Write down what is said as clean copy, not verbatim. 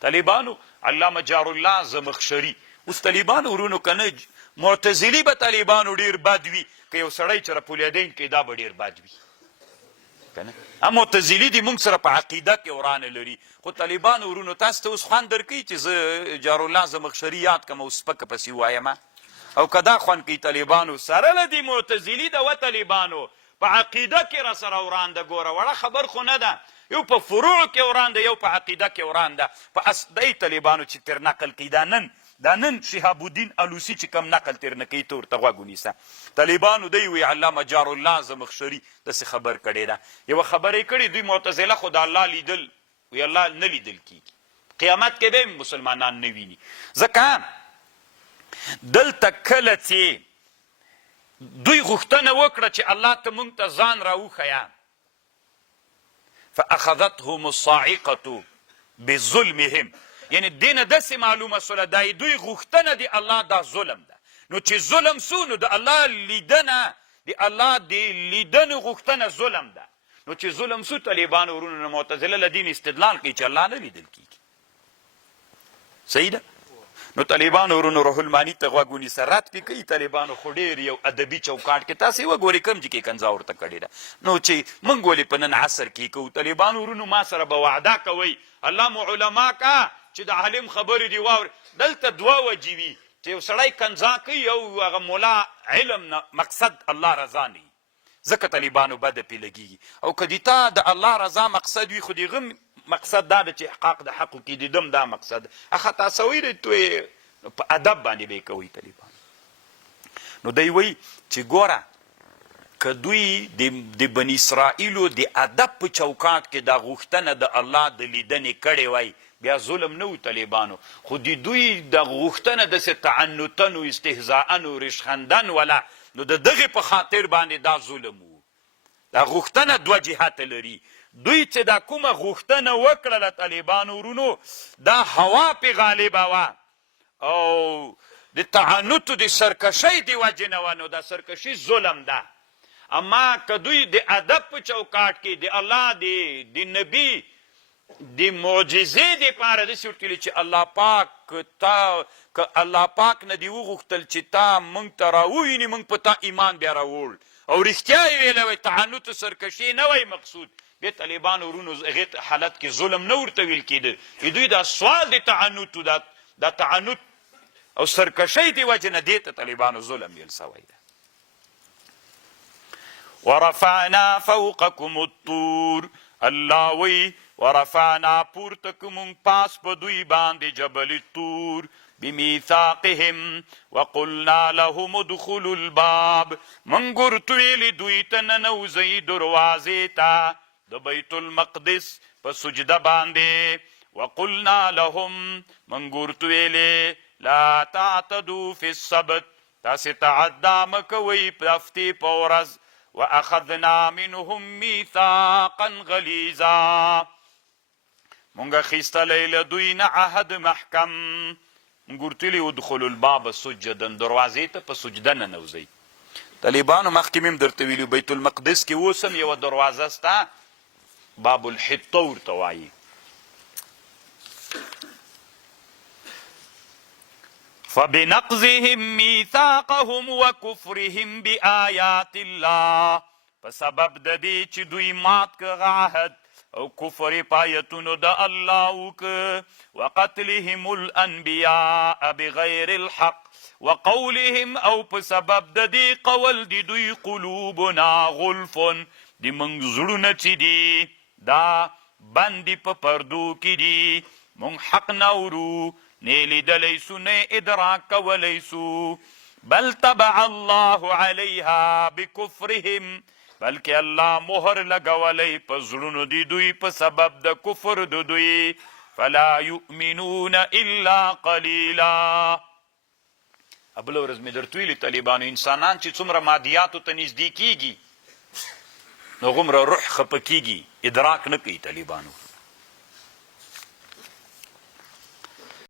طالبانو علامه جار الله زمخشري اوس طالبانو ورونو کنه معتزلي به طالبانو ډیر بد وي که یو سړی چې رپولیدین کې دا به ډیر بد وي کنه معتزلي دي موږ سره په عقیده کې ورانه لري خو طالبانو ورونو تاسو ته اوس خوند درکوي چې زه جار الله زمخشري یاد کړم او سپکه پسې وایم او که دا خوند کوي طالبانو سره له دې معتزلي ده و طالبانو په عقیده کې را سره وران ده ګوره وړه خبر خو نه ده یو په فروع کې وران ده یو په عقیده کې وران ده په اصلي طالبانو چې تر نقل کوي دا نن شهاب الدین الوسی چې کم نقل تر نه کوي ته ورته غوږ ونیسه طالبانو دی وی علامه جار الله زمخشري داسې خبر کړې ده یوه خبره یې کړې دوی معتزله خو د الله لیدل وی الله نه لیدل کېږي قیامت کې به مسلمانان نه ویني ځکه دلته کله چې دوی غوښتنه وکړه چې الله ته موږ ته ځان راوښیه فاخذتهم الصاعقه بظلمهم یعنی دینه داسې معلومه سوله دا دوی غوښتنه د الله دا ظلم ده نو چې ظلم سو نو د الله لیدنه د الله د لیدنې غوښتنه ظلم ده نو چې ظلم سو طالبانو ورونو نه معتزله له دین استدلال کوي چې الله نه لیدل کېږي صحیح ده نو طالبانو ورونو روح المانی ته غوږ ونیسه رد پې کوي طالبانو خو ډېر یو ادبي چوکاټ کې تاسې وګورئ کوم چې کې کنځا ورته کړې ده نو چې موږ ولې په نن عصر کې کوو طالبانو ورونو ما سره به وعده کوئ الله مو علما کا چې د عالم خبرې دي واوري دلته دوه وجې وي چې یو سړی کنځا کوي او هغه ملا علم نه مقصد الله رضا نه وي ځکه طالبانو بده پې لګېږي او که د تا د الله رضا مقصد وي خو د هغه مقصد دا ده چې احقاق د حقو کې دیدم دا مقصد خطا سوی دی توی په ادب باندې به یې کوئ طالبانو نو دی وایي چې ګوره که دوی د بني اسرائیلو د ادب په چوکاټ کې دا غوښتنه د الله د لیدنې کړې وای بیا ظلم نه و طالبانو خو د دوی د غوښتنه داسې تعنتن و استهزاءن و ریشخندن ولا نو د دغې په خاطر باندې دا ظلم و دا غوښتنه دوه جهته لري دوی چې دا کومه غوښتنه وکړله طالبانو ورونو دا هوا پې غالبه وه او د تعنتو د سرکشۍ د وجې نه وه نو دا سرکشي ظلم ده اما که دوی د ادب په چوکاټ کې د الله د نبي د معجزې دپاره داسې ورته ویلي چې الله پاک که الله پاک نه دې وغوښتل چې تا موږ ته راوویني موږ په تا ایمان بیا راوړ او رښتیا یې ویلی وی تعنت سرکشي نه وی مقصود بیا طالبانو ورونو هغې حالت کې ظلم نه ورته ویل کېده چې دوی دا سوال د تعنتو دا تعنت او سرکشۍ د وجې نه دې ته طالبانو ظلم ویل سوی ده ورفعنا فوقکم الطور الله وی ورفعنا پورته که مونږ پاس په دوی باندې جبل الطور بمیثاقهم وقلنا لهم ادخلوا الباب مونږ ورته ویلي دوی ته ننوځئ دروازې ته د بیت المقدس په سجده باندې وقلنا لهم مونږ ورته ویلې لا تعتدوا فی السبت تاسې تعدا مه کوئ په هفتې په ورځ واخذنا منهم میثاقا غلیظا مونږ اخیستلی له دوی نه عهد محکم مونږ ورته ویلي ادخلوا الباب سجدا دروازې ته په سجده ننوځئ طالبانو مخکې مې هم درته ویلي بیت المقدس کې اوس هم یوه دروازه سته باب الحطه ورته وایي فبنقضهم میثاقهم وکفرهم بآیات الله په سبب د دې چې دوی مات که عهد او کفر یې په آیتونو د الله وکړه وقتلهم الانبیاء بغیر الحق وقولهم او په سبب د دې قول د دوی قلوبنا غلف د موږ زړونه چې دي دا بندې په پردو کې دي موږ حق نه اورو نه لیدلی سو نه ادراک کولی سو بل طبع الله علیها بکفرهم بلکې الله مهر لګولی په زړونو د دوی په سبب د کفر د دوی فلا یؤمنون الا قلیلا بله ورځ مې درته ویلي طالبانو انسانان چې څومره مادیاتو ته نږدې کیږي نو هغومره روح خفه کیږي ادراک نه کوي طالبانو